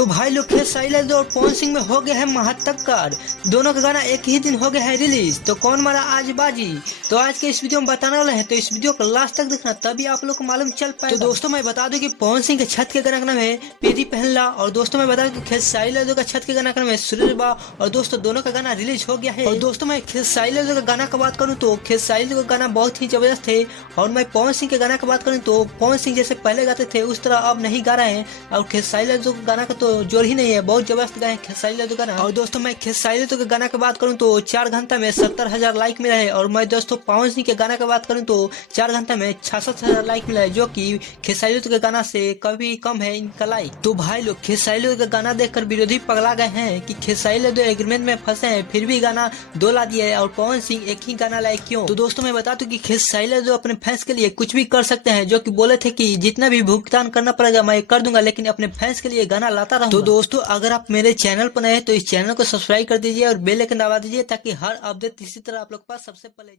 तो भाई लोग खेसारी लाल और पवन सिंह में हो गया है महाटक्कर। दोनों का गाना एक ही दिन हो गया है रिलीज। तो कौन मारा आज बाजी, तो आज के इस वीडियो में बताने वाले हैं। तो इस वीडियो को लास्ट तक देखना, तभी आप लोग को मालूम चल पाएगा। तो दोस्तों मैं बता दूं कि पवन सिंह के छत के गाना का नाम है पेरी पहनला, और दोस्तों मैं बता दूं कि खेसारी लाल का छत के गाना का नाम है सूरजबा। और दोस्तों दोनों का गाना रिलीज हो गया है। और दोस्तों मैं खेसारी लाल का गाना की बात करूँ तो खेसारी लाल का गाना बहुत ही जबरदस्त है। और मैं पवन सिंह के गाना की बात करूँ तो पवन सिंह जैसे पहले गाते थे उस तरह अब नहीं गा रहे हैं। और खेसारी लाल का गाना का तो जोर ही नहीं है, बहुत जबरदस्त गाए खेसारी लाल का गाना। और दोस्तों मैं खेसारी लाल के गाना की बात करूं तो 4 घंटा में 70,000 लाइक मिला है। और मैं दोस्तों पवन सिंह के गाना की बात करूं तो 4 घंटा में 66,000 लाइक मिला है, जो कि खेसारी लाल के गाना से कभी कम है इनका लाइक। तो भाई लोग खेसारी लाल का गाना देखकर विरोधी पगला गए हैं कि खेसारी लाल एग्रीमेंट में फंसे हैं, फिर भी गाना 2 ला दिया है और पवन सिंह एक ही गाना लाए क्यों। तो दोस्तों मैं बता दूं कि खेसारी लाल अपने फैंस के लिए कुछ भी कर सकते हैं, जो कि बोले थे कि जितना भी भुगतान करना पड़ेगा मैं कर दूंगा, लेकिन अपने फैंस के लिए गाना लाता रहूंगा। तो दोस्तों अगर आप मेरे चैनल पर नए हैं तो इस चैनल को सब्सक्राइब कर दीजिए और बेल आइकन दबा दीजिए, ताकि हर अपडेट इसी तरह आप लोग के पास सबसे पहले जाए।